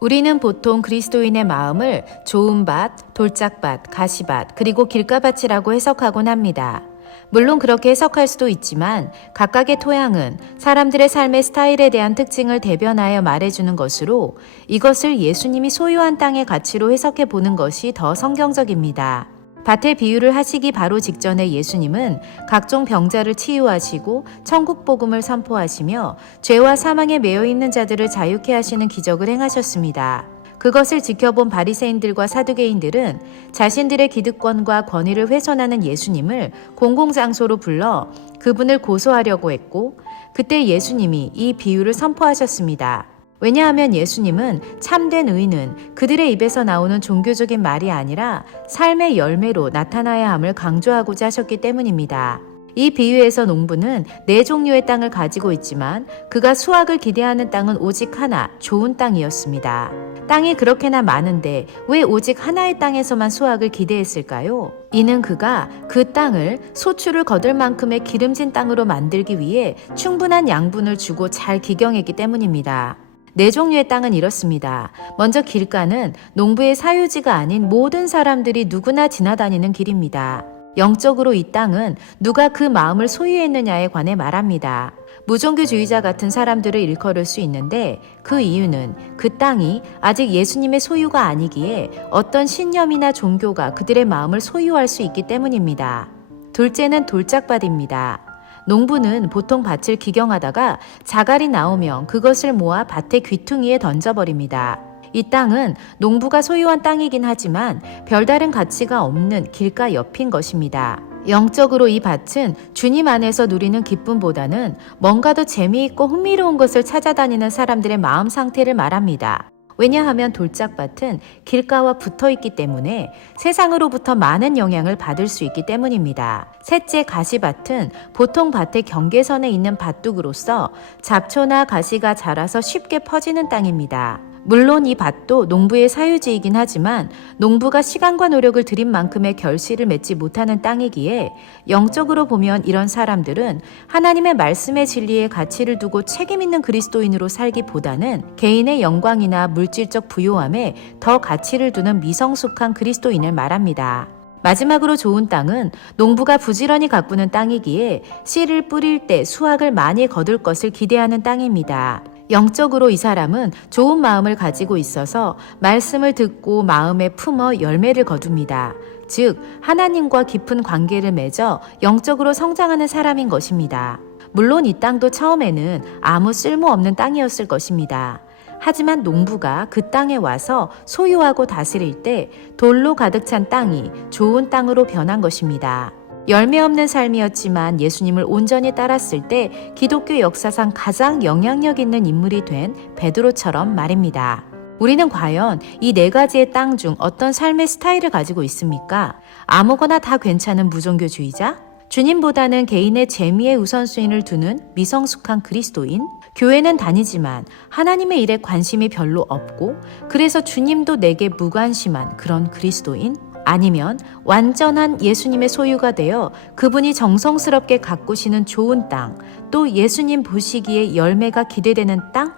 우리는 보통 그리스도인의 마음을 좋은 밭, 돌짝밭, 가시밭, 그리고 길가밭이라고 해석하곤 합니다. 물론 그렇게 해석할 수도 있지만 각각의 토양은 사람들의 삶의 스타일에 대한 특징을 대변하여 말해주는 것으로 이것을 예수님이 소유한 땅의 가치로 해석해 보는 것이 더 성경적입니다. 밭의 비유를 하시기 바로 직전에 예수님은 각종 병자를 치유하시고 천국 복음을 선포하시며 죄와 사망에 매여 있는 자들을 자유케 하시는 기적을 행하셨습니다. 그것을 지켜본 바리새인들과 사두개인들은 자신들의 기득권과 권위를 훼손하는 예수님을 공공장소로 불러 그분을 고소하려고 했고, 그때 예수님이 이 비유를 선포하셨습니다. 왜냐하면 예수님은 참된 의는 그들의 입에서 나오는 종교적인 말이 아니라 삶의 열매로 나타나야 함을 강조하고자 하셨기 때문입니다. 이 비유에서 농부는 4종류의 땅을 가지고 있지만 그가 수확을 기대하는 땅은 오직 하나, 좋은 땅이었습니다. 땅이 그렇게나 많은데 왜 오직 하나의 땅에서만 수확을 기대했을까요? 이는 그가 그 땅을 소출을 거둘 만큼의 기름진 땅으로 만들기 위해 충분한 양분을 주고 잘 기경했기 때문입니다. 4종류의 땅은 이렇습니다. 먼저 길가는 농부의 사유지가 아닌 모든 사람들이 누구나 지나다니는 길입니다. 영적으로 이 땅은 누가 그 마음을 소유했느냐에 관해 말합니다. 무종교주의자 같은 사람들을 일컬을 수 있는데 그 이유는 그 땅이 아직 예수님의 소유가 아니기에 어떤 신념이나 종교가 그들의 마음을 소유할 수 있기 때문입니다. 둘째는 돌짝밭입니다. 농부는 보통 밭을 기경하다가 자갈이 나오면 그것을 모아 밭의 귀퉁이에 던져버립니다. 이 땅은 농부가 소유한 땅이긴 하지만 별다른 가치가 없는 길가 옆인 것입니다. 영적으로 이 밭은 주님 안에서 누리는 기쁨보다는 뭔가 더 재미있고 흥미로운 것을 찾아다니는 사람들의 마음 상태를 말합니다. 왜냐하면 돌짝밭은 길가와 붙어있기 때문에 세상으로부터 많은 영향을 받을 수 있기 때문입니다. 셋째, 가시밭은 보통 밭의 경계선에 있는 밭둑으로서 잡초나 가시가 자라서 쉽게 퍼지는 땅입니다. 물론 이 밭도 농부의 사유지이긴 하지만 농부가 시간과 노력을 들인 만큼의 결실을 맺지 못하는 땅이기에 영적으로 보면 이런 사람들은 하나님의 말씀의 진리에 가치를 두고 책임 있는 그리스도인으로 살기보다는 개인의 영광이나 물질적 부요함에 더 가치를 두는 미성숙한 그리스도인을 말합니다. 마지막으로 좋은 땅은 농부가 부지런히 가꾸는 땅이기에 씨를 뿌릴 때 수확을 많이 거둘 것을 기대하는 땅입니다. 영적으로 이 사람은 좋은 마음을 가지고 있어서 말씀을 듣고 마음에 품어 열매를 거둡니다. 즉, 하나님과 깊은 관계를 맺어 영적으로 성장하는 사람인 것입니다. 물론 이 땅도 처음에는 아무 쓸모없는 땅이었을 것입니다. 하지만 농부가 그 땅에 와서 소유하고 다스릴 때 돌로 가득 찬 땅이 좋은 땅으로 변한 것입니다. 열매 없는 삶이었지만 예수님을 온전히 따랐을 때 기독교 역사상 가장 영향력 있는 인물이 된 베드로처럼 말입니다. 우리는 과연 이 4가지의 땅 중 어떤 삶의 스타일을 가지고 있습니까? 아무거나 다 괜찮은 무종교주의자? 주님보다는 개인의 재미의 우선순위를 두는 미성숙한 그리스도인? 교회는 다니지만 하나님의 일에 관심이 별로 없고 그래서 주님도 내게 무관심한 그런 그리스도인? 아니면 완전한 예수님의 소유가 되어 그분이 정성스럽게 가꾸시는 좋은 땅, 또 예수님 보시기에 열매가 기대되는 땅?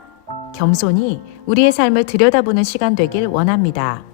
겸손히 우리의 삶을 들여다보는 시간 되길 원합니다.